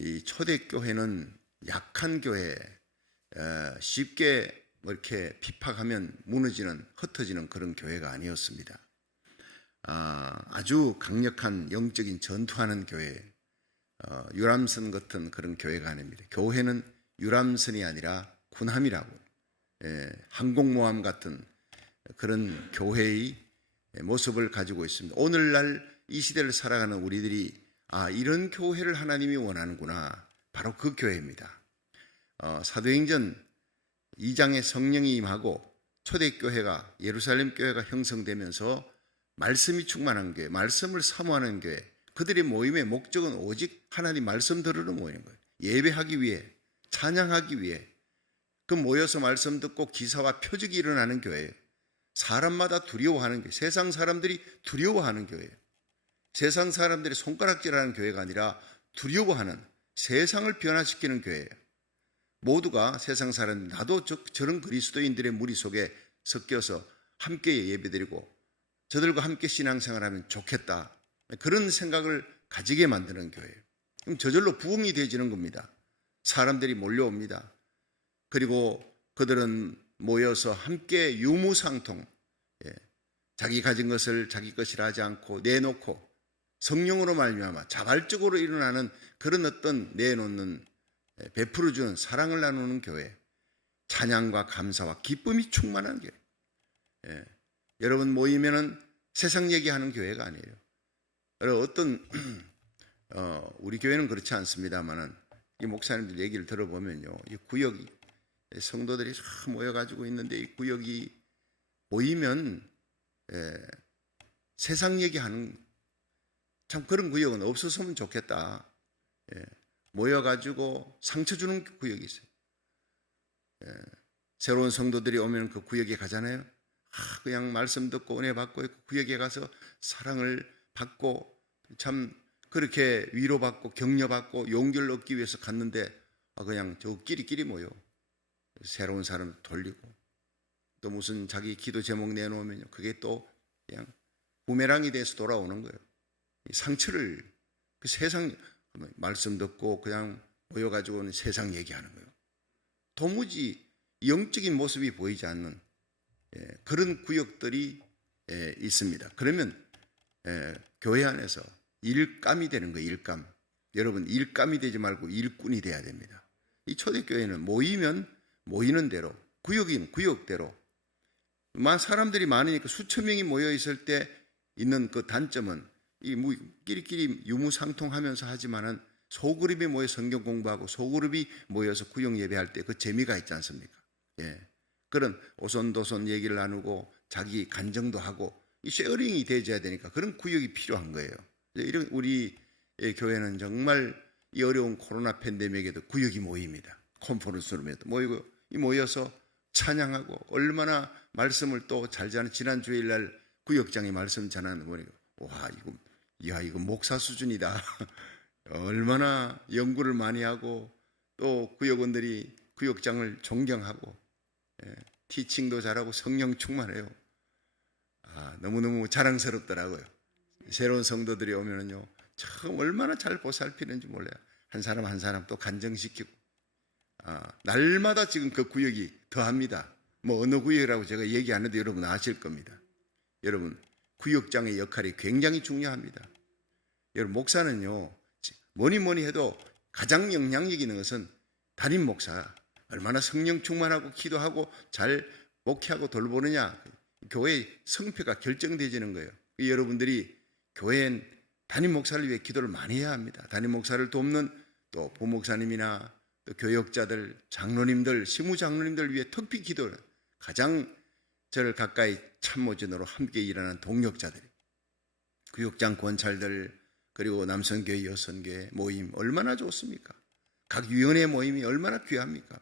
이 초대교회는 약한 교회, 쉽게 이렇게 핍박하면 무너지는, 흩어지는 그런 교회가 아니었습니다. 아주 강력한 영적인 전투하는 교회, 유람선 같은 그런 교회가 아닙니다. 교회는 유람선이 아니라 군함이라고, 항공모함 같은 그런 교회의 모습을 가지고 있습니다. 오늘날 이 시대를 살아가는 우리들이 이런 교회를 하나님이 원하는구나, 바로 그 교회입니다. 사도행전 2장에 성령이 임하고 초대교회가, 예루살렘 교회가 형성되면서 말씀이 충만한 교회, 말씀을 사모하는 교회, 그들의 모임의 목적은 오직 하나님 말씀 들으러 모이는 거예요. 예배하기 위해, 찬양하기 위해. 그 모여서 말씀 듣고 기사와 표적이 일어나는 교회예요. 사람마다 두려워하는 교회, 세상 사람들이 두려워하는 교회예요. 세상 사람들이 손가락질하는 교회가 아니라 두려워하는, 세상을 변화시키는 교회예요. 모두가 세상 사람, 나도 저런 그리스도인들의 무리 속에 섞여서 함께 예배드리고 저들과 함께 신앙생활하면 좋겠다, 그런 생각을 가지게 만드는 교회예요. 그럼 저절로 부흥이 되어지는 겁니다. 사람들이 몰려옵니다. 그리고 그들은 모여서 함께 유무상통, 자기 가진 것을 자기 것이라 하지 않고 내놓고 성령으로 말미암아 자발적으로 일어나는 그런 어떤 내놓는, 베풀어주는, 사랑을 나누는 교회, 찬양과 감사와 기쁨이 충만한 교회. 여러분 모이면은 세상 얘기하는 교회가 아니에요. 어떤 우리 교회는 그렇지 않습니다만은 이 목사님들 얘기를 들어보면요, 이 구역이, 성도들이 모여가지고 있는데 이 구역이 모이면 세상 얘기하는, 참 그런 구역은 없었으면 좋겠다. 모여가지고 상처 주는 구역이 있어요. 새로운 성도들이 오면 그 구역에 가잖아요. 그냥 말씀 듣고 은혜 받고 그 구역에 가서 사랑을 받고 참 그렇게 위로받고 격려받고 용기를 얻기 위해서 갔는데 그냥 저 끼리끼리 모여 새로운 사람 돌리고 또 무슨 자기 기도 제목 내놓으면요, 그게 또 그냥 부메랑이 돼서 돌아오는 거예요. 상처를, 그 세상 말씀 듣고 그냥 모여가지고는 세상 얘기하는 거예요. 도무지 영적인 모습이 보이지 않는 그런 구역들이 있습니다. 그러면 교회 안에서 일감이 되는 거예요. 일감. 여러분 일감이 되지 말고 일꾼이 돼야 됩니다. 이 초대교회는 모이면 모이는 대로, 구역인 구역대로, 사람들이 많으니까 수천 명이 모여 있을 때 있는 그 단점은 이 끼리끼리 유무상통하면서 하지만은 소그룹이 모여 성경 공부하고 소그룹이 모여서 구역 예배할 때 그 재미가 있지 않습니까? 그런 오손도손 얘기를 나누고 자기 간증도 하고 이 쉐어링이 되어야 되니까 그런 구역이 필요한 거예요. 이런 우리 교회는 정말 이 어려운 코로나 팬데믹에도 구역이 모입니다. 컨퍼런스룸에도 모이고 모여서 찬양하고, 얼마나 말씀을 또 잘 전하는, 지난 주일날 구역장이 말씀 전하는 거 보니까 이거 목사 수준이다. 얼마나 연구를 많이 하고 또 구역원들이 구역장을 존경하고 티칭도 잘하고 성령 충만해요. 너무너무 자랑스럽더라고요. 새로운 성도들이 오면은요, 참 얼마나 잘 보살피는지 몰라요. 한 사람 한 사람 또 간증시키고, 날마다 지금 그 구역이 더합니다. 어느 구역이라고 제가 얘기 안 해도 여러분 아실 겁니다. 여러분 구역장의 역할이 굉장히 중요합니다. 여러분 목사는요, 뭐니 해도 가장 영향력 있는 것은 담임 목사, 얼마나 성령 충만하고 기도하고 잘 목회하고 돌보느냐, 교회의 성패가 결정되지는 거예요. 여러분들이 교회엔 담임 목사를 위해 기도를 많이 해야 합니다. 담임 목사를 돕는 또 부목사님이나 또 교역자들, 장로님들, 시무장로님들 위해 특히 기도를, 가장 저를 가까이 참모진으로 함께 일하는 동역자들이, 구역장 권찰들, 그리고 남성교회, 여성교회 모임 얼마나 좋습니까? 각 위원회 모임이 얼마나 귀합니까?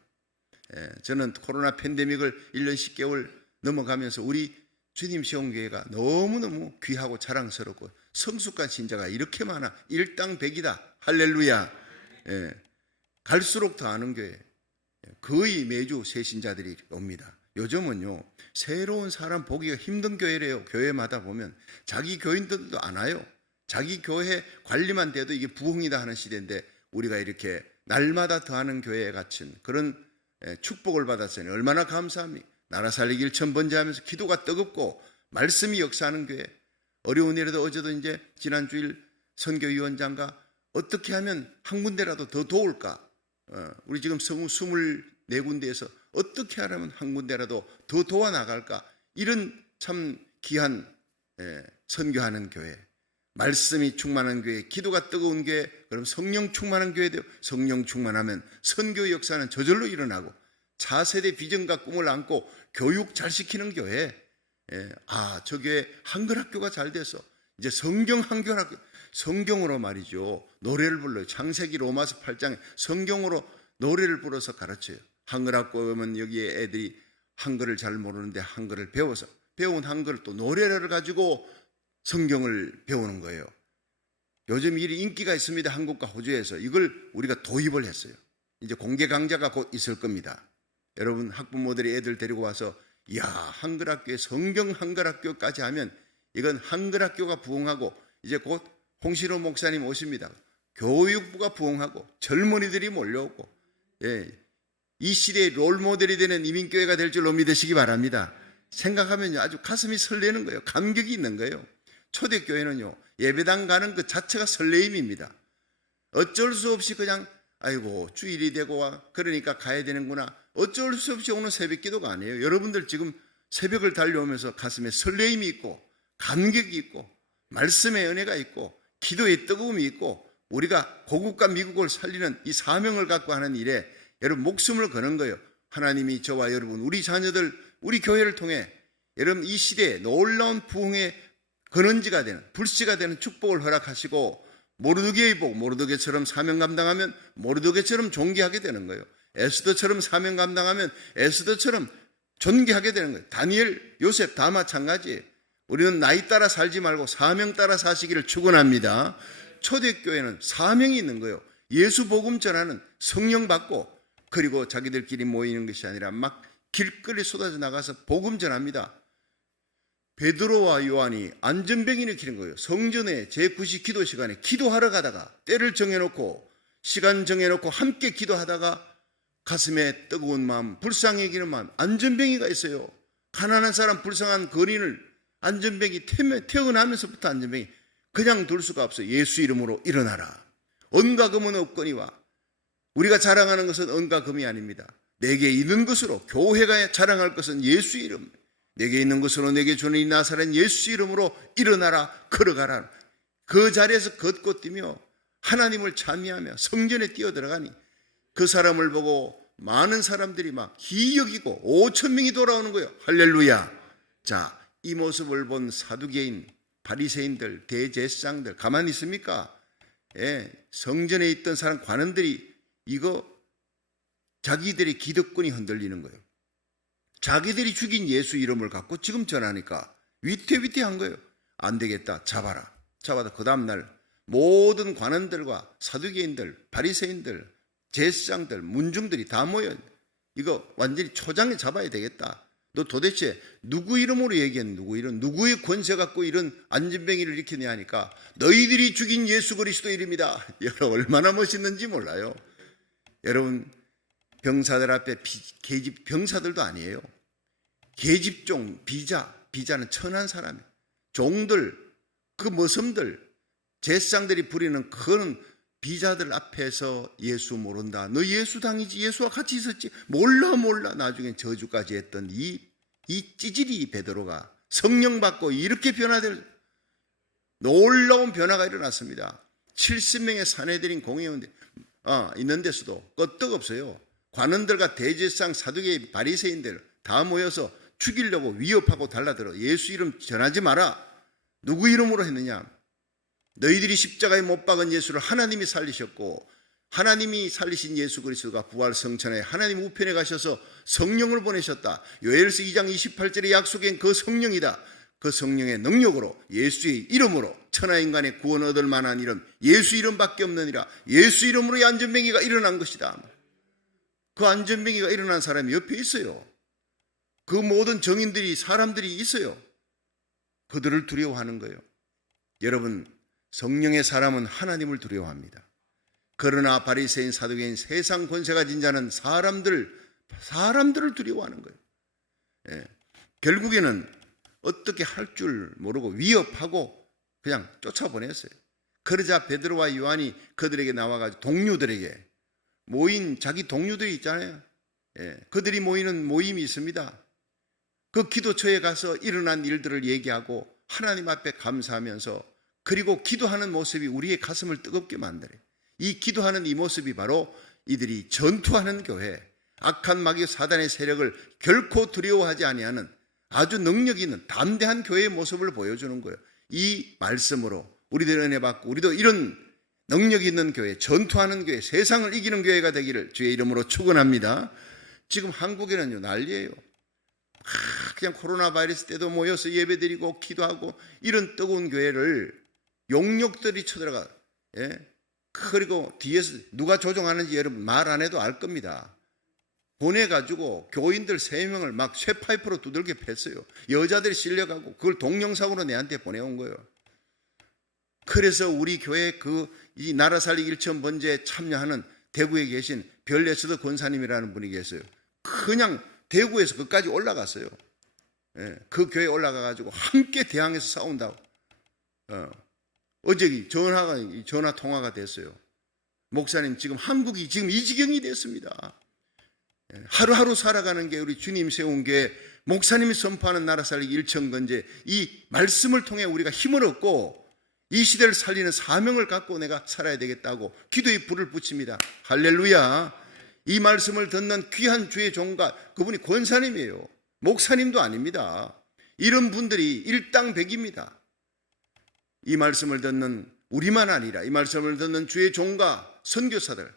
저는 코로나 팬데믹을 1년 10개월 넘어가면서 우리 주님 시온교회가 너무너무 귀하고 자랑스럽고 성숙한 신자가 이렇게 많아, 일당백이다. 할렐루야. 갈수록 더 아는 교회, 거의 매주 새 신자들이 옵니다. 요즘은요, 새로운 사람 보기가 힘든 교회래요. 교회마다 보면 자기 교인들도 안 와요. 자기 교회 관리만 돼도 이게 부흥이다 하는 시대인데 우리가 이렇게 날마다 더하는 교회에 갇힌 그런 축복을 받았으니 얼마나 감사합니까? 나라 살리기 1000번째 하면서 기도가 뜨겁고 말씀이 역사하는 교회. 어려운 일에도 어제도 이제 지난 주일 선교위원장과 어떻게 하면 한 군데라도 더 도울까? 우리 지금 성우 24군데에서 어떻게 하면 한 군데라도 더 도와 나갈까? 이런 참 귀한 선교하는 교회, 말씀이 충만한 교회, 기도가 뜨거운 교회, 그럼 성령 충만한 교회도 성령 충만하면 선교 역사는 저절로 일어나고 차세대 비전과 꿈을 안고 교육 잘 시키는 교회. 저 교회 한글학교가 잘 돼서 이제 성경 한글학교, 성경으로 말이죠. 노래를 불러요. 창세기 로마서 8장에 성경으로 노래를 불어서 가르쳐요. 한글학교 오면 여기에 애들이 한글을 잘 모르는데 한글을 배워서 배운 한글을 또 노래를 가지고 성경을 배우는 거예요. 요즘 이 인기가 있습니다. 한국과 호주에서. 이걸 우리가 도입을 했어요. 이제 공개 강좌가 곧 있을 겁니다. 여러분 학부모들이 애들 데리고 와서 한글학교에 성경 한글학교까지 하면 이건 한글학교가 부흥하고 이제 곧 홍신호 목사님 오십니다. 교육부가 부흥하고 젊은이들이 몰려오고 이 시대의 롤모델이 되는 이민교회가 될 줄로 믿으시기 바랍니다. 생각하면 아주 가슴이 설레는 거예요. 감격이 있는 거예요. 초대교회는요, 예배당 가는 그 자체가 설레임입니다. 어쩔 수 없이 그냥 아이고 주일이 되고 그러니까 가야 되는구나. 어쩔 수 없이 오는 새벽 기도가 아니에요. 여러분들 지금 새벽을 달려오면서 가슴에 설레임이 있고 감격이 있고 말씀의 은혜가 있고 기도의 뜨거움이 있고 우리가 고국과 미국을 살리는 이 사명을 갖고 하는 일에 여러분 목숨을 거는 거예요. 하나님이 저와 여러분, 우리 자녀들, 우리 교회를 통해 여러분 이 시대에 놀라운 부흥의 근원지가 되는, 불씨가 되는 축복을 허락하시고 모르드게의 복, 모르드게처럼 사명 감당하면 모르드게처럼 존귀하게 되는 거예요. 에스더처럼 사명 감당하면 에스더처럼 존귀하게 되는 거예요. 다니엘, 요셉 다 마찬가지예요. 우리는 나이 따라 살지 말고 사명 따라 사시기를 축원합니다. 초대교회는 사명이 있는 거예요. 예수 복음 전하는, 성령 받고 그리고 자기들끼리 모이는 것이 아니라 막 길거리 쏟아져 나가서 복음 전합니다. 베드로와 요한이 안전병이 일으키는 거예요. 성전에 제9시 기도 시간에 기도하러 가다가 때를 정해놓고 시간 정해놓고 함께 기도하다가 가슴에 뜨거운 마음, 불쌍히 여기는 마음, 안전병이가 있어요. 가난한 사람, 불쌍한 거린을 안전병이 태어나면서부터 안전병이 그냥 둘 수가 없어요. 예수 이름으로 일어나라. 은과 금은 없거니와. 우리가 자랑하는 것은 은과 금이 아닙니다. 내게 있는 것으로, 교회가 자랑할 것은 예수 이름. 내게 있는 것으로 내게 주는 이 나사렛 예수 이름으로 일어나라, 걸어가라. 그 자리에서 걷고 뛰며 하나님을 찬미하며 성전에 뛰어들어가니 그 사람을 보고 많은 사람들이 막 기여기고 5,000명이 돌아오는 거예요. 할렐루야. 자, 이 모습을 본 사두개인, 바리새인들, 대제사장들 가만히 있습니까? 성전에 있던 사람 관원들이 이거 자기들의 기득권이 흔들리는 거예요. 자기들이 죽인 예수 이름을 갖고 지금 전하니까 위태위태한 거예요. 안 되겠다. 잡아라. 잡아서 그 다음날 모든 관원들과 사두개인들, 바리새인들, 제사장들, 문중들이 다 모여 이거 완전히 초장에 잡아야 되겠다. 너 도대체 누구 이름으로 얘기했는 누구 이름, 누구의 권세 갖고 이런 안전병이를 일으키냐 하니까 너희들이 죽인 예수 그리스도 이름이다. 여러분 얼마나 멋있는지 몰라요. 여러분 병사들 앞에 계집 병사들도 아니에요. 계집종, 비자는 천한 사람이에요. 종들, 그 머슴들, 제사장들이 부리는 그런 비자들 앞에서 예수 모른다. 너 예수 당이지, 예수와 같이 있었지. 몰라. 나중에 저주까지 했던 이 찌질이 베드로가 성령 받고 이렇게 변화될 놀라운 변화가 일어났습니다. 70명의 사내들인 공회원들 있는 데서도 끄떡없어요. 관원들과 대제사장, 사두개, 바리새인들 다 모여서 죽이려고 위협하고 달라들어. 예수 이름 전하지 마라. 누구 이름으로 했느냐? 너희들이 십자가에 못 박은 예수를 하나님이 살리셨고 하나님이 살리신 예수 그리스도가 부활 성천에 하나님 우편에 가셔서 성령을 보내셨다. 요엘서 2장 28절에 약속한 그 성령이다. 그 성령의 능력으로 예수의 이름으로 천하인간의 구원 얻을 만한 이름, 예수 이름밖에 없느니라. 예수 이름으로 이 안전병이가 일어난 것이다. 그 안전병이가 일어난 사람이 옆에 있어요. 그 모든 정인들이, 사람들이 있어요. 그들을 두려워하는 거예요. 여러분, 성령의 사람은 하나님을 두려워합니다. 그러나 바리새인 사두개인 세상 권세가 진 자는 사람들을 두려워하는 거예요. 예. 결국에는 어떻게 할 줄 모르고 위협하고 그냥 쫓아보냈어요. 그러자 베드로와 요한이 그들에게 나와가지고 동료들에게 모인 자기 동료들이 있잖아요. 예. 그들이 모이는 모임이 있습니다. 그 기도처에 가서 일어난 일들을 얘기하고 하나님 앞에 감사하면서 그리고 기도하는 모습이 우리의 가슴을 뜨겁게 만들어요. 이 기도하는 이 모습이 바로 이들이 전투하는 교회, 악한 마귀 사단의 세력을 결코 두려워하지 아니하는 아주 능력 있는 담대한 교회의 모습을 보여주는 거예요. 이 말씀으로 우리들 은혜 받고 우리도 이런 능력 있는 교회, 전투하는 교회, 세상을 이기는 교회가 되기를 주의 이름으로 축원합니다. 지금 한국에는요 난리예요. 그냥 코로나 바이러스 때도 모여서 예배드리고 기도하고 이런 뜨거운 교회를 용력들이 쳐들어가. 예? 그리고 뒤에서 누가 조종하는지 여러분 말 안 해도 알 겁니다. 보내가지고 교인들 3명을 막 쇠파이프로 두들겨 팼어요. 여자들이 실려가고 그걸 동영상으로 내한테 보내온 거예요. 그래서 우리 교회 이 나라 살리기 1천 번제에 참여하는 대구에 계신 별레스더 권사님이라는 분이 계세요. 그냥 대구에서 그까지 올라갔어요. 예, 그 교회에 올라가가지고 함께 대항해서 싸운다고. 어제 전화 통화가 됐어요. 목사님 지금 한국이 지금 이 지경이 됐습니다. 하루하루 살아가는 게 우리 주님 세운 게 목사님이 선포하는 나라 살리기 1천 건제 이 말씀을 통해 우리가 힘을 얻고 이 시대를 살리는 사명을 갖고 내가 살아야 되겠다고 기도의 불을 붙입니다. 할렐루야. 이 말씀을 듣는 귀한 주의 종과 그분이 권사님이에요. 목사님도 아닙니다. 이런 분들이 일당백입니다. 이 말씀을 듣는 우리만 아니라 이 말씀을 듣는 주의 종과 선교사들,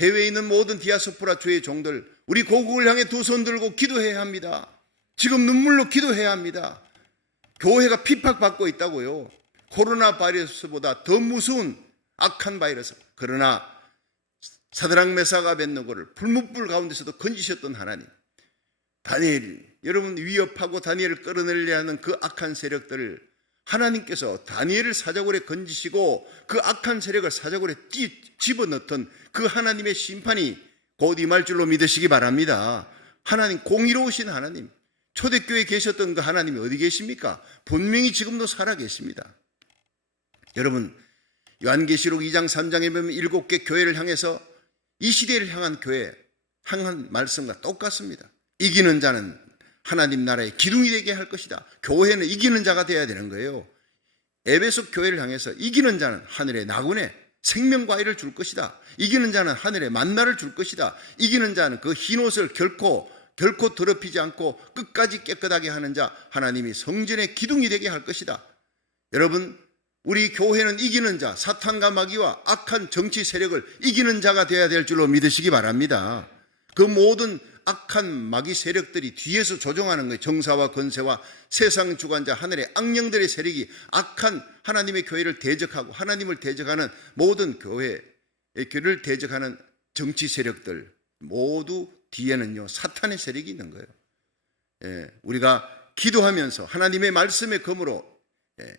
해외에 있는 모든 디아스포라 주의 종들, 우리 고국을 향해 두 손 들고 기도해야 합니다. 지금 눈물로 기도해야 합니다. 교회가 핍박받고 있다고요. 코로나 바이러스보다 더 무서운 악한 바이러스. 그러나 사드락 메삭 아벳느고를 불못불 가운데서도 건지셨던 하나님, 다니엘, 여러분 위협하고 다니엘을 끌어내려 하는 그 악한 세력들을 하나님께서 다니엘을 사자굴에 건지시고 그 악한 세력을 사자굴에 집어넣던 그 하나님의 심판이 곧 임할 줄로 믿으시기 바랍니다. 하나님, 공의로우신 하나님, 초대교회에 계셨던 그 하나님이 어디 계십니까? 분명히 지금도 살아계십니다. 여러분, 요한계시록 2장 3장에 보면 7개 교회를 향해서 이 시대를 향한 교회 향한 말씀과 똑같습니다. 이기는 자는 하나님 나라의 기둥이 되게 할 것이다. 교회는 이기는 자가 되어야 되는 거예요. 에베소 교회를 향해서 이기는 자는 하늘의 나군에 생명과일을 줄 것이다. 이기는 자는 하늘의 만나를 줄 것이다. 이기는 자는 그 흰옷을 결코 더럽히지 않고 끝까지 깨끗하게 하는 자, 하나님이 성전의 기둥이 되게 할 것이다. 여러분, 우리 교회는 이기는 자, 사탄과 마귀와 악한 정치 세력을 이기는 자가 되어야 될 줄로 믿으시기 바랍니다. 그 모든 악한 마귀 세력들이 뒤에서 조종하는 거예요. 정사와 권세와 세상 주관자, 하늘의 악령들의 세력이 악한 하나님의 교회를 대적하고 하나님을 대적하는 모든 교회를 대적하는 정치 세력들 모두 뒤에는요 사탄의 세력이 있는 거예요. 우리가 기도하면서 하나님의 말씀의 검으로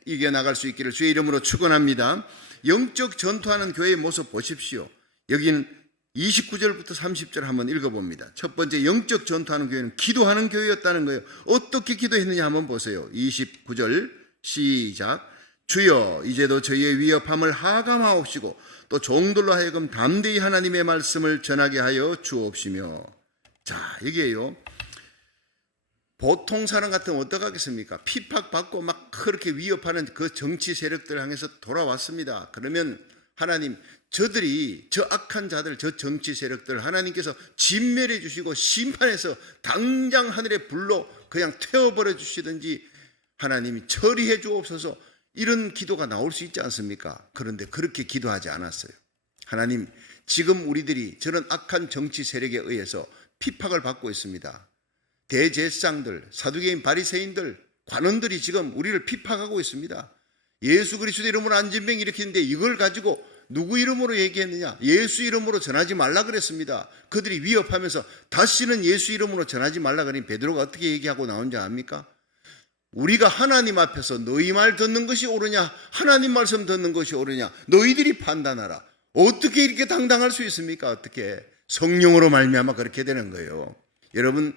이겨나갈 수 있기를 주의 이름으로 축원합니다. 영적 전투하는 교회의 모습 보십시오. 여기는 29절부터 30절 한번 읽어봅니다. 첫 번째, 영적 전투하는 교회는 기도하는 교회였다는 거예요. 어떻게 기도했느냐 한번 보세요. 29절 시작. 주여, 이제도 저희의 위협함을 하감하옵시고 또 종들로 하여금 담대히 하나님의 말씀을 전하게 하여 주옵시며. 자, 여기에요. 보통 사람 같으면 어떡하겠습니까? 핍박받고 막 그렇게 위협하는 그 정치 세력들 향해서 돌아왔습니다. 그러면 하나님, 저들이 저 악한 자들, 저 정치 세력들 하나님께서 진멸해 주시고 심판해서 당장 하늘의 불로 그냥 태워버려 주시든지 하나님이 처리해 주옵소서, 이런 기도가 나올 수 있지 않습니까? 그런데 그렇게 기도하지 않았어요. 하나님, 지금 우리들이 저런 악한 정치 세력에 의해서 핍박을 받고 있습니다. 대제사장들, 사두개인 바리새인들, 관원들이 지금 우리를 핍박하고 있습니다. 예수 그리스도 이름으로 안진병 일으키는데 이걸 가지고 누구 이름으로 얘기했느냐? 예수 이름으로 전하지 말라 그랬습니다. 그들이 위협하면서 다시는 예수 이름으로 전하지 말라 그러니 베드로가 어떻게 얘기하고 나온지 압니까? 우리가 하나님 앞에서 너희 말 듣는 것이 옳으냐, 하나님 말씀 듣는 것이 옳으냐, 너희들이 판단하라. 어떻게 이렇게 당당할 수 있습니까? 어떻게? 성령으로 말미암아 그렇게 되는 거예요. 여러분,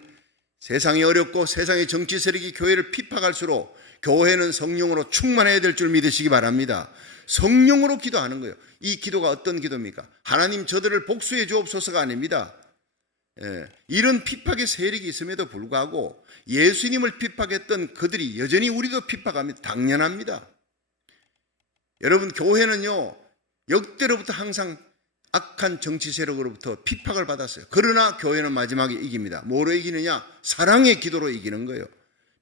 세상이 어렵고 세상의 정치 세력이 교회를 핍박할수록 교회는 성령으로 충만해야 될 줄 믿으시기 바랍니다. 성령으로 기도하는 거예요. 이 기도가 어떤 기도입니까? 하나님 저들을 복수해 주옵소서가 아닙니다. 이런 핍박의 세력이 있음에도 불구하고 예수님을 핍박했던 그들이 여전히 우리도 핍박합니다. 당연합니다. 여러분, 교회는요 역대로부터 항상 악한 정치 세력으로부터 핍박을 받았어요. 그러나 교회는 마지막에 이깁니다. 뭐로 이기느냐? 사랑의 기도로 이기는 거예요.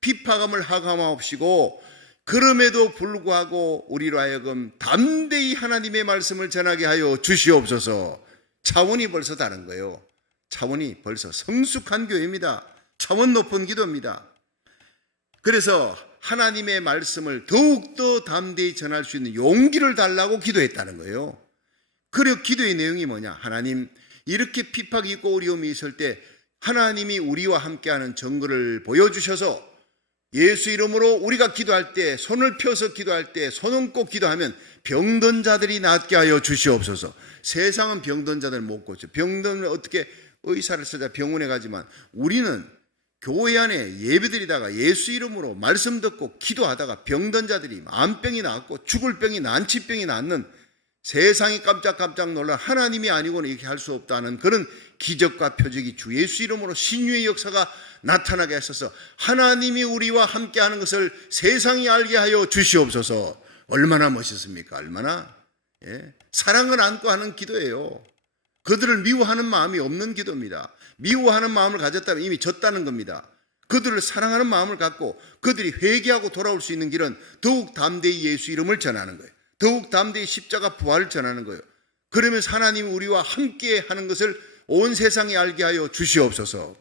핍박함을 하감하옵시고 그럼에도 불구하고 우리로 하여금 담대히 하나님의 말씀을 전하게 하여 주시옵소서. 차원이 벌써 다른 거예요. 차원이 벌써 성숙한 교회입니다. 차원 높은 기도입니다. 그래서 하나님의 말씀을 더욱더 담대히 전할 수 있는 용기를 달라고 기도했다는 거예요. 그리고 기도의 내용이 뭐냐? 하나님, 이렇게 핍박이 있고 어려움이 있을 때 하나님이 우리와 함께하는 증거를 보여주셔서 예수 이름으로 우리가 기도할 때, 손을 펴서 기도할 때, 손 얹고 기도하면 병든 자들이 낫게 하여 주시옵소서. 세상은 병든 자들 못 고쳐. 병든을 어떻게 의사를 쓰자 병원에 가지만 우리는 교회 안에 예배드리다가 예수 이름으로 말씀 듣고 기도하다가 병든 자들이 암병이 낫고 죽을 병이 난치병이 낫는, 세상이 깜짝깜짝 놀라 하나님이 아니고는 이렇게 할 수 없다는 그런 기적과 표적이 주 예수 이름으로 신유의 역사가 나타나게 하셔서 하나님이 우리와 함께하는 것을 세상이 알게 하여 주시옵소서. 얼마나 멋있습니까? 얼마나 사랑을 안고 하는 기도예요. 그들을 미워하는 마음이 없는 기도입니다. 미워하는 마음을 가졌다면 이미 졌다는 겁니다. 그들을 사랑하는 마음을 갖고 그들이 회개하고 돌아올 수 있는 길은 더욱 담대히 예수 이름을 전하는 거예요. 더욱 담대히 십자가 부활을 전하는 거예요. 그러면서 하나님이 우리와 함께 하는 것을 온 세상에 알게 하여 주시옵소서.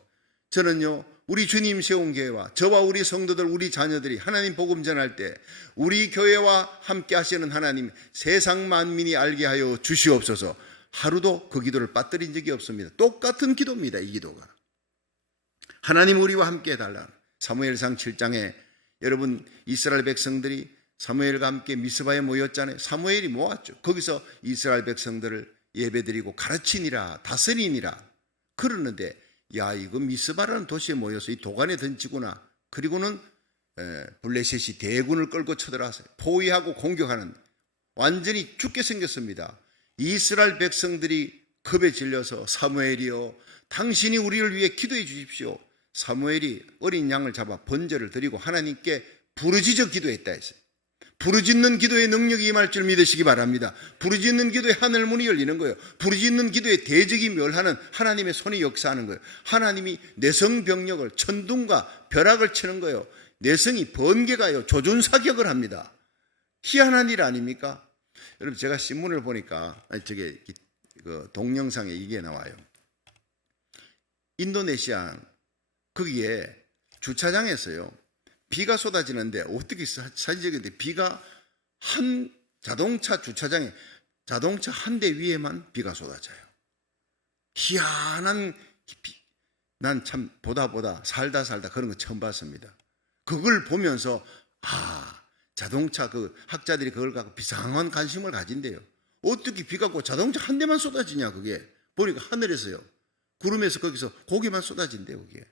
저는요, 우리 주님 세운 교회와 저와 우리 성도들, 우리 자녀들이 하나님 복음 전할 때 우리 교회와 함께 하시는 하나님, 세상 만민이 알게 하여 주시옵소서. 하루도 그 기도를 빠뜨린 적이 없습니다. 똑같은 기도입니다. 이 기도가. 하나님 우리와 함께 해달라. 사무엘상 7장에 여러분 이스라엘 백성들이 사무엘과 함께 미스바에 모였잖아요. 사무엘이 모았죠. 거기서 이스라엘 백성들을 예배드리고 가르치니라, 다스리니라 그러는데, 야, 이거 미스바라는 도시에 모여서 이 도간에 던지구나. 그리고는 블레셋이 대군을 끌고 쳐들어왔어요. 포위하고 공격하는, 완전히 죽게 생겼습니다. 이스라엘 백성들이 겁에 질려서 사무엘이여, 당신이 우리를 위해 기도해 주십시오. 사무엘이 어린 양을 잡아 번제를 드리고 하나님께 부르짖어 기도했다 했어요. 부르짖는 기도의 능력이 임할 줄 믿으시기 바랍니다. 부르짖는 기도에 하늘문이 열리는 거예요. 부르짖는 기도에 대적이 멸하는 하나님의 손이 역사하는 거예요. 하나님이 내성병력을, 천둥과 벼락을 치는 거예요. 내성이 번개가요 조준사격을 합니다. 희한한 일 아닙니까? 여러분, 제가 신문을 보니까 그 동영상에 이게 나와요. 인도네시아 거기에 주차장에서요 비가 쏟아지는데, 어떻게 사진적인데 비가 한 자동차 주차장에 자동차 한 대 위에만 비가 쏟아져요. 희한한 난 참 보다 살다 그런 거 처음 봤습니다. 그걸 보면서 자동차 그 학자들이 그걸 갖고 비상한 관심을 가진대요. 어떻게 비가 고 자동차 한 대만 쏟아지냐. 그게 보니까 하늘에서요 구름에서 거기서 고기만 쏟아진대요. 그게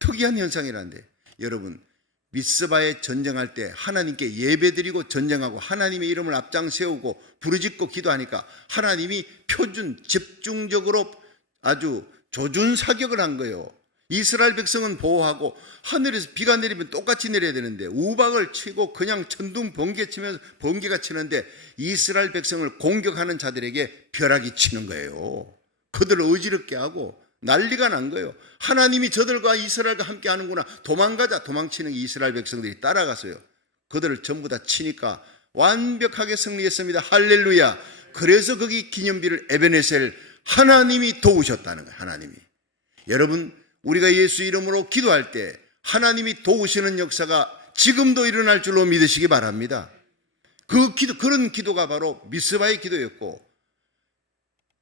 특이한 현상이란데, 여러분 미스바에 전쟁할 때 하나님께 예배드리고 전쟁하고 하나님의 이름을 앞장 세우고 부르짖고 기도하니까 하나님이 표준 집중적으로 아주 조준 사격을 한 거예요. 이스라엘 백성은 보호하고 하늘에서 비가 내리면 똑같이 내려야 되는데 우박을 치고 그냥 천둥 번개 치면서 번개가 치는데 이스라엘 백성을 공격하는 자들에게 벼락이 치는 거예요. 그들을 어지럽게 하고 난리가 난 거예요. 하나님이 저들과 이스라엘과 함께 하는구나. 도망가자. 도망치는 이스라엘 백성들이 따라갔어요. 그들을 전부 다 치니까 완벽하게 승리했습니다. 할렐루야. 그래서 거기 기념비를 에베네셀, 하나님이 도우셨다는 거예요. 하나님이. 여러분, 우리가 예수 이름으로 기도할 때 하나님이 도우시는 역사가 지금도 일어날 줄로 믿으시기 바랍니다. 그런 기도가 바로 미스바의 기도였고,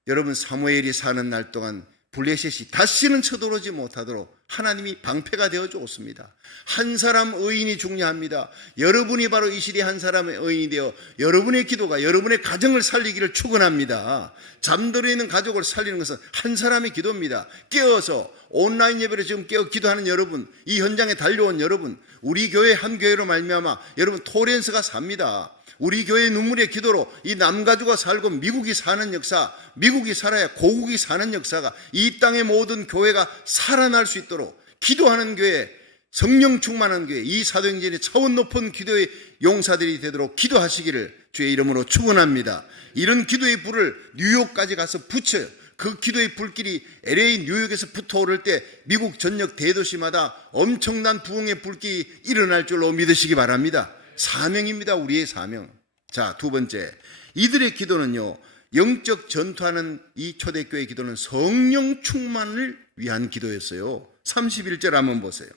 여러분 사무엘이 사는 날 동안 블레셋이 다시는 쳐들어오지 못하도록 하나님이 방패가 되어 주었습니다. 한 사람 의인이 중요합니다. 여러분이 바로 이 시대에 한 사람의 의인이 되어 여러분의 기도가 여러분의 가정을 살리기를 축원합니다. 잠들어 있는 가족을 살리는 것은 한 사람의 기도입니다. 깨어서 온라인 예배로 지금 깨어 기도하는 여러분, 이 현장에 달려온 여러분, 우리 교회 한 교회로 말미암아 여러분 토렌스가 삽니다. 우리 교회의 눈물의 기도로 이 남가주가 살고 미국이 사는 역사, 미국이 살아야 고국이 사는 역사가 이 땅의 모든 교회가 살아날 수 있도록 기도하는 교회, 성령 충만한 교회, 이 사도행전의 차원 높은 기도의 용사들이 되도록 기도하시기를 주의 이름으로 축원합니다. 이런 기도의 불을 뉴욕까지 가서 붙여요. 그 기도의 불길이 LA 뉴욕에서 붙어오를 때 미국 전역 대도시마다 엄청난 부흥의 불길이 일어날 줄로 믿으시기 바랍니다. 사명입니다. 우리의 사명. 자, 두 번째, 이들의 기도는요, 영적 전투하는 이 초대교회 기도는 성령 충만을 위한 기도였어요. 31절 한번 보세요.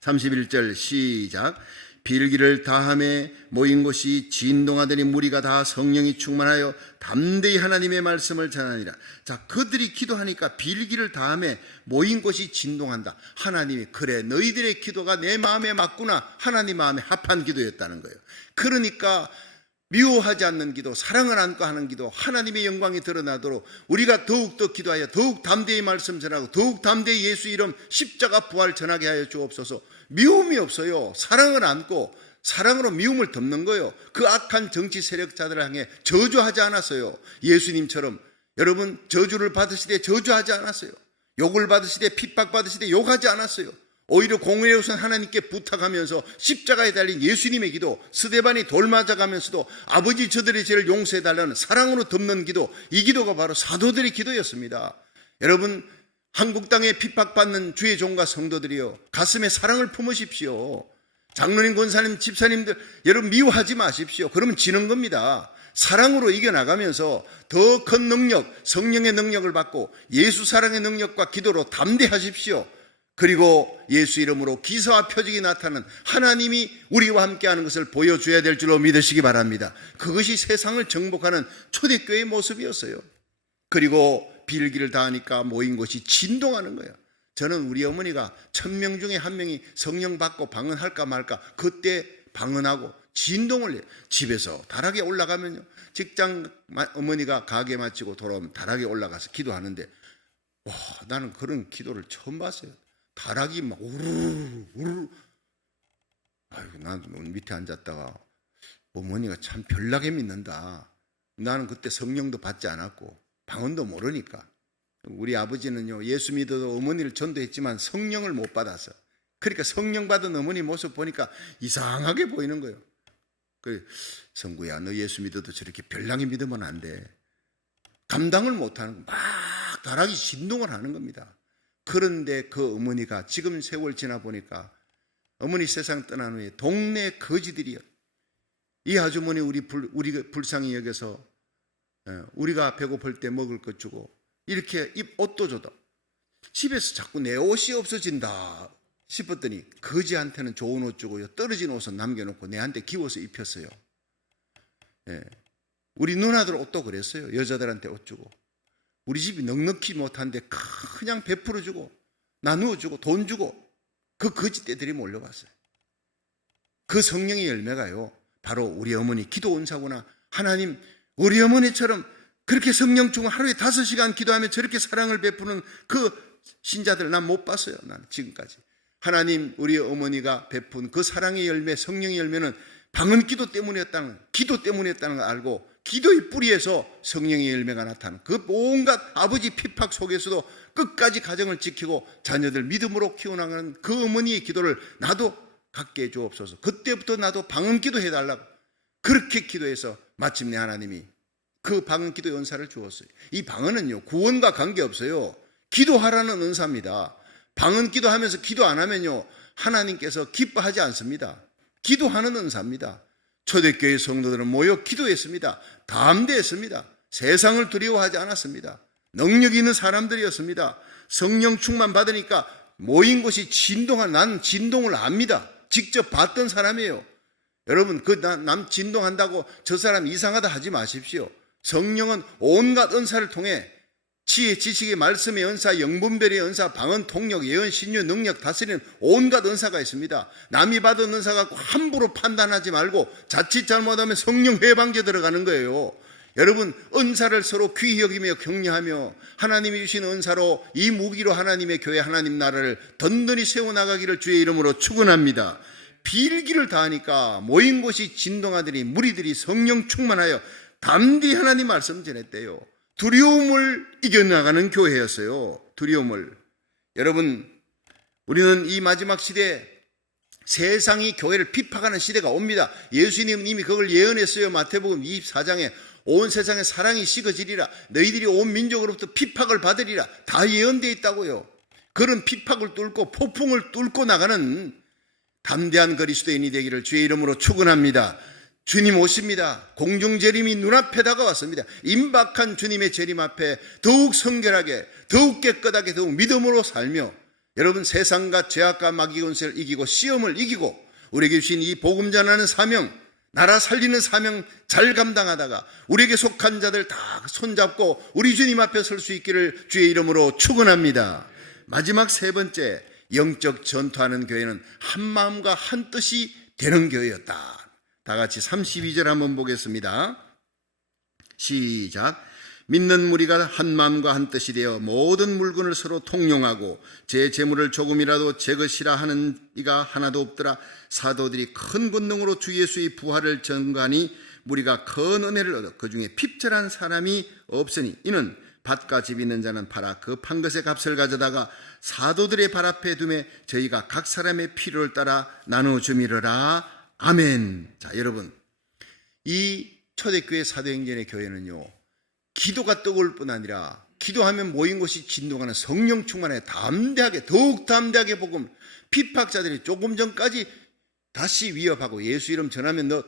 31절 시작. 빌기를 다함에 모인 곳이 진동하더니 무리가 다 성령이 충만하여 담대히 하나님의 말씀을 전하니라. 자, 그들이 기도하니까 빌기를 다함에 모인 곳이 진동한다. 하나님이 그래 너희들의 기도가 내 마음에 맞구나. 하나님 마음에 합한 기도였다는 거예요. 그러니까 미워하지 않는 기도, 사랑을 안고 하는 기도, 하나님의 영광이 드러나도록 우리가 더욱더 기도하여 더욱 담대히 말씀 전하고 더욱 담대히 예수 이름 십자가 부활 전하게 하여 주옵소서. 미움이 없어요. 사랑을 안고 사랑으로 미움을 덮는 거예요. 그 악한 정치 세력자들을 향해 저주하지 않았어요. 예수님처럼 여러분 저주를 받으시되 저주하지 않았어요. 욕을 받으시되 핍박받으시되 욕하지 않았어요. 오히려 공의의 우선 하나님께 부탁하면서 십자가에 달린 예수님의 기도, 스데반이 돌 맞아가면서도 아버지 저들의 죄를 용서해달라는 사랑으로 덮는 기도, 이 기도가 바로 사도들의 기도였습니다. 여러분, 한국 땅에 핍박받는 주의 종과 성도들이요, 가슴에 사랑을 품으십시오. 장로님, 권사님, 집사님들 여러분 미워하지 마십시오. 그러면 지는 겁니다. 사랑으로 이겨나가면서 더 큰 능력, 성령의 능력을 받고 예수 사랑의 능력과 기도로 담대하십시오. 그리고 예수 이름으로 기사와 표적이 나타나는 하나님이 우리와 함께하는 것을 보여줘야 될 줄로 믿으시기 바랍니다. 그것이 세상을 정복하는 초대교회의 모습이었어요. 그리고 빌기를 다하니까 모인 곳이 진동하는 거예요. 저는 우리 어머니가 1000명 중에 한 명이 성령 받고 방언할까 말까 그때 방언하고 진동을 해요. 집에서 다락에 올라가면요, 직장 어머니가 가게 마치고 돌아오면 다락에 올라가서 기도하는데, 와, 나는 그런 기도를 처음 봤어요. 다락이 막 우르르 우르르. 아이고, 난 밑에 앉았다가 어머니가 참 별나게 믿는다. 나는 그때 성령도 받지 않았고 방언도 모르니까. 우리 아버지는요, 예수 믿어도 어머니를 전도했지만 성령을 못 받아서, 그러니까 성령 받은 어머니 모습 보니까 이상하게 보이는 거예요. 그 성구야, 너 예수 믿어도 저렇게 별나게 믿으면 안 돼. 감당을 못하는 거, 막 다락이 진동을 하는 겁니다. 그런데 그 어머니가 지금 세월 지나 보니까 어머니 세상 떠난 후에 동네 거지들이요, 이 아주머니 우리 불쌍히 여겨서 우리가 배고플 때 먹을 것 주고 이렇게 옷도 줘도 집에서 자꾸 내 옷이 없어진다 싶었더니 거지한테는 좋은 옷 주고요, 떨어진 옷은 남겨놓고 내한테 기워서 입혔어요. 우리 누나들 옷도 그랬어요. 여자들한테 옷 주고. 우리 집이 넉넉히 못한데 그냥 베풀어 주고 나누어 주고 돈 주고 그 거지떼들이 몰려왔어요. 그 성령의 열매가요, 바로 우리 어머니 기도 은사구나. 하나님, 우리 어머니처럼 그렇게 성령 충만 하루에 5시간 기도하며 저렇게 사랑을 베푸는 그 신자들 난 못 봤어요. 난 지금까지. 하나님, 우리 어머니가 베푼 그 사랑의 열매, 성령의 열매는 방언 기도 때문이었다는, 기도 때문이었다는 걸 알고 기도의 뿌리에서 성령의 열매가 나타나는 그 온갖 아버지 핍박 속에서도 끝까지 가정을 지키고 자녀들 믿음으로 키워나가는 그 어머니의 기도를 나도 갖게 해주옵소서. 그때부터 나도 방언 기도 해달라고 그렇게 기도해서 마침내 하나님이 그 방언 기도 은사를 주었어요. 이 방언은요, 구원과 관계없어요. 기도하라는 은사입니다. 방언 기도하면서 기도 안 하면요, 하나님께서 기뻐하지 않습니다. 기도하는 은사입니다. 초대교회 성도들은 모여 기도했습니다. 담대했습니다. 세상을 두려워하지 않았습니다. 능력 있는 사람들이었습니다. 성령 충만 받으니까 모인 곳이 진동한, 난 진동을 압니다. 직접 봤던 사람이에요. 여러분, 남 진동한다고 저 사람 이상하다 하지 마십시오. 성령은 온갖 은사를 통해 지혜, 지식의 말씀의 은사, 영분별의 은사, 방언, 통역, 예언, 신유, 능력, 다스리는 온갖 은사가 있습니다. 남이 받은 은사 갖고 함부로 판단하지 말고 자칫 잘못하면 성령 회방제 들어가는 거예요. 여러분, 은사를 서로 귀히 여기며 격려하며 하나님이 주신 은사로 이 무기로 하나님의 교회, 하나님 나라를 든든히 세워나가기를 주의 이름으로 축원합니다. 빌기를 다하니까 모인 곳이 진동하더니 무리들이 성령 충만하여 담대히 하나님 말씀 전했대요. 두려움을 이겨나가는 교회였어요. 두려움을. 여러분, 우리는 이 마지막 시대에 세상이 교회를 핍박하는 시대가 옵니다. 예수님은 이미 그걸 예언했어요. 마태복음 24장에 온 세상에 사랑이 식어지리라, 너희들이 온 민족으로부터 핍박을 받으리라, 다 예언되어 있다고요. 그런 핍박을 뚫고 폭풍을 뚫고 나가는 담대한 그리스도인이 되기를 주의 이름으로 축원합니다. 주님 오십니다. 공중재림이 눈앞에 다가왔습니다. 임박한 주님의 재림 앞에 더욱 성결하게, 더욱 깨끗하게, 더욱 믿음으로 살며 여러분, 세상과 죄악과 마귀 권세를 이기고 시험을 이기고 우리에게 주신 이 복음 전하는 사명, 나라 살리는 사명 잘 감당하다가 우리에게 속한 자들 다 손잡고 우리 주님 앞에 설 수 있기를 주의 이름으로 축원합니다. 마지막 세 번째, 영적 전투하는 교회는 한 마음과 한 뜻이 되는 교회였다. 다 같이 32절 한번 보겠습니다. 시작. 믿는 무리가 한 마음과 한 뜻이 되어 모든 물건을 서로 통용하고 제 재물을 조금이라도 제 것이라 하는 이가 하나도 없더라. 사도들이 큰 권능으로 주 예수의 부활을 전가하니 무리가 큰 은혜를 얻어 그 중에 핍절한 사람이 없으니 이는 밭과 집 있는 자는 팔아 그 판 것의 값을 가져다가 사도들의 발 앞에 두매 저희가 각 사람의 필요를 따라 나누어 주미르라. 아멘. 자, 여러분, 이 초대교회 사도행전의 교회는요, 기도가 뜨거울 뿐 아니라 기도하면 모인 곳이 진동하는 성령 충만에 담대하게, 더욱 담대하게 복음, 핍박자들이 조금 전까지 다시 위협하고 예수 이름 전하면 너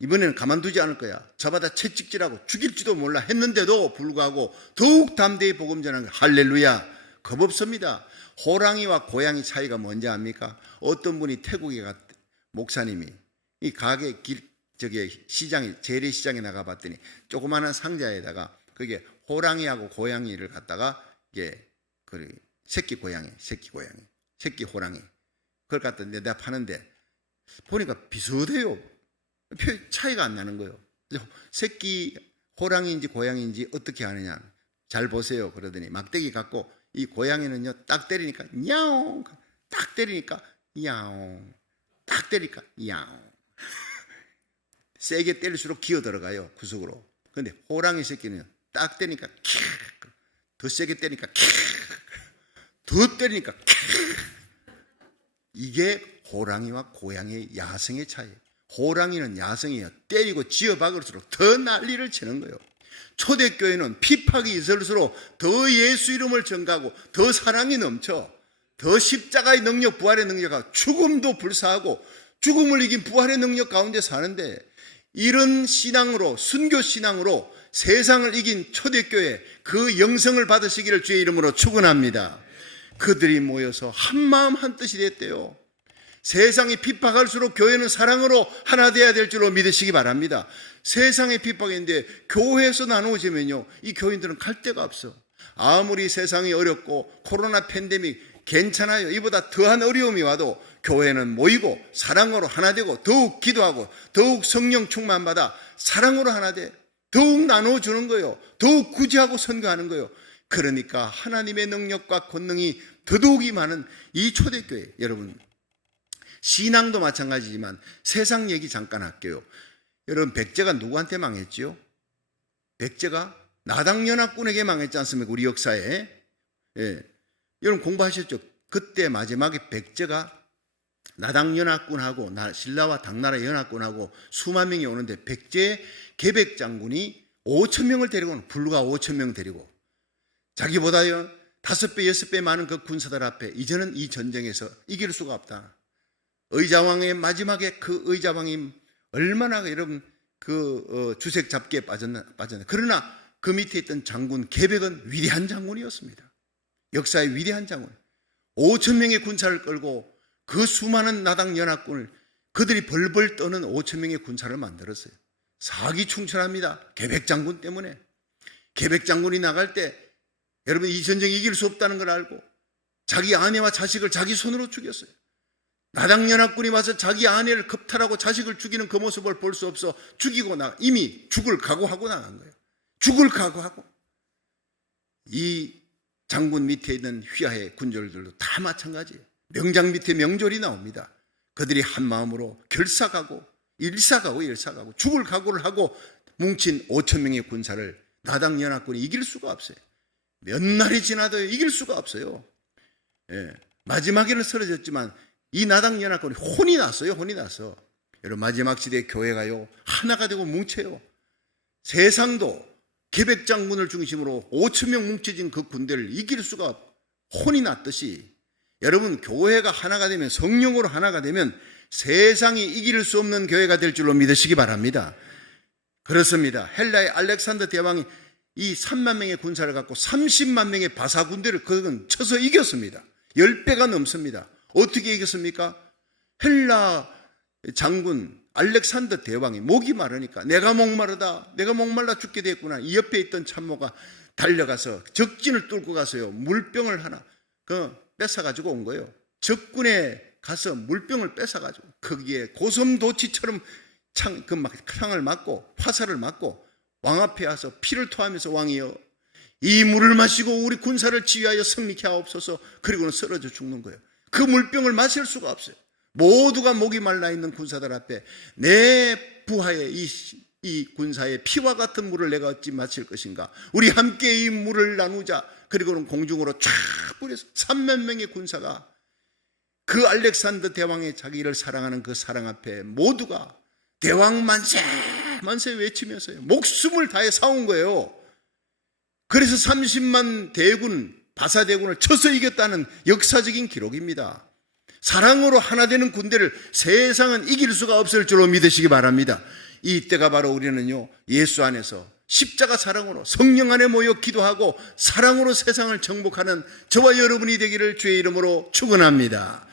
이번에는 가만두지 않을 거야, 잡아다 채찍질하고 죽일지도 몰라 했는데도 불구하고 더욱 담대히 복음 전하는 거야. 할렐루야. 겁없습니다. 호랑이와 고양이 차이가 뭔지 압니까? 어떤 분이 태국에 목사님이 이 가게 시장에, 재래시장에 나가봤더니 조그마한 상자에다가 그게 호랑이하고 고양이를 갖다가 이게 새끼 호랑이 그걸 갖다 내다 파는데 보니까 비슷해요. 차이가 안 나는 거예요. 새끼 호랑이인지 고양이인지 어떻게 아느냐, 잘 보세요. 그러더니 막대기 갖고 이 고양이는요 딱 때리니까 야옹, 딱 때리니까 야옹, 딱 때리니까 야옹. 세게 때릴수록 기어 들어가요, 구석으로. 그런데 호랑이 새끼는 딱 때리니까 캬, 더 세게 때리니까 캬, 더 때리니까 캬. 이게 호랑이와 고양이의 야성의 차이예요. 호랑이는 야성이에요. 때리고 지어박을수록 더 난리를 치는 거예요. 초대교회는 핍박이 있을수록 더 예수 이름을 전가하고 더 사랑이 넘쳐, 더 십자가의 능력, 부활의 능력하고 죽음도 불사하고 죽음을 이긴 부활의 능력 가운데 사는데, 이런 신앙으로, 순교 신앙으로 세상을 이긴 초대교회, 그 영성을 받으시기를 주의 이름으로 축원합니다. 그들이 모여서 한 마음 한 뜻이 됐대요. 세상이 핍박할수록 교회는 사랑으로 하나 되어야 될 줄로 믿으시기 바랍니다. 세상의 핍박인데 교회에서 나누어지면요, 이 교인들은 갈 데가 없어. 아무리 세상이 어렵고 코로나 팬데믹 괜찮아요. 이보다 더한 어려움이 와도 교회는 모이고 사랑으로 하나 되고 더욱 기도하고 더욱 성령 충만받아 사랑으로 하나 돼 더욱 나눠주는 거예요. 더욱 구제하고 선교하는 거예요. 그러니까 하나님의 능력과 권능이 더더욱이 많은 이 초대교회, 여러분, 신앙도 마찬가지지만 세상 얘기 잠깐 할게요. 여러분, 백제가 누구한테 망했지요? 백제가 나당연합군에게 망했지 않습니까? 우리 역사에. 예. 여러분 공부하셨죠? 그때 마지막에 백제가 나당연합군하고 신라와 당나라 연합군하고 수만 명이 오는데 백제 계백 장군이 5천 명을 데리고, 불과 5천 명 데리고, 자기보다요 5배 6배 많은 그 군사들 앞에 이제는 이 전쟁에서 이길 수가 없다. 의자왕의 마지막에 그 의자왕이 얼마나 여러분 주색 잡기에 빠졌나. 그러나 그 밑에 있던 장군 계백은 위대한 장군이었습니다. 역사의 위대한 장군. 5천 명의 군사를 끌고 그 수많은 나당 연합군을, 그들이 벌벌 떠는 5천 명의 군사를 만들었어요. 사기충천합니다. 계백 장군 때문에. 계백 장군이 나갈 때 여러분, 이 전쟁 이길 수 없다는 걸 알고 자기 아내와 자식을 자기 손으로 죽였어요. 나당연합군이 와서 자기 아내를 겁탈하고 자식을 죽이는 그 모습을 볼 수 없어 죽이고 이미 죽을 각오하고 나간 거예요. 죽을 각오하고. 이 장군 밑에 있는 휘하의 군졸들도 다 마찬가지예요. 명장 밑에 명졸이 나옵니다. 그들이 한 마음으로 결사가고 일사가고 죽을 각오를 하고 뭉친 5천 명의 군사를 나당연합군이 이길 수가 없어요. 몇 날이 지나도 이길 수가 없어요. 예, 마지막에는 쓰러졌지만 이 나당연합군이 혼이 났어요. 혼이 나서. 여러분, 마지막 시대의 교회가요 하나가 되고 뭉쳐요. 세상도 계백장군을 중심으로 5천 명 뭉쳐진 그 군대를 이길 수가 혼이 났듯이 여러분, 교회가 하나가 되면, 성령으로 하나가 되면 세상이 이길 수 없는 교회가 될 줄로 믿으시기 바랍니다. 그렇습니다. 헬라의 알렉산더 대왕이 이 3만 명의 군사를 갖고 30만 명의 바사 군대를 그건 쳐서 이겼습니다. 10배가 넘습니다. 어떻게 이겼습니까? 헬라 장군 알렉산더 대왕이 목이 마르니까 내가 목말라 죽게 됐구나. 이 옆에 있던 참모가 달려가서 적진을 뚫고 가서요 물병을 하나 뺏어가지고 온 거예요. 적군에 가서 물병을 뺏어가지고 거기에 고슴도치처럼 창을 맞고 화살을 맞고 왕 앞에 와서 피를 토하면서 왕이여, 이 물을 마시고 우리 군사를 지휘하여 승리케 하옵소서. 그리고는 쓰러져 죽는 거예요. 그 물병을 마실 수가 없어요. 모두가 목이 말라 있는 군사들 앞에 내 부하의 이 군사의 피와 같은 물을 내가 어찌 마실 것인가. 우리 함께 이 물을 나누자. 그리고는 공중으로 쫙 뿌려서 3만 명의 군사가 그 알렉산더 대왕의 자기를 사랑하는 그 사랑 앞에 모두가 대왕 만세 만세 외치면서요 목숨을 다해 싸운 거예요. 그래서 30만 대군, 바사대군을 쳐서 이겼다는 역사적인 기록입니다. 사랑으로 하나 되는 군대를 세상은 이길 수가 없을 줄로 믿으시기 바랍니다. 이때가 바로 우리는요 예수 안에서 십자가 사랑으로 성령 안에 모여 기도하고 사랑으로 세상을 정복하는 저와 여러분이 되기를 주의 이름으로 축원합니다.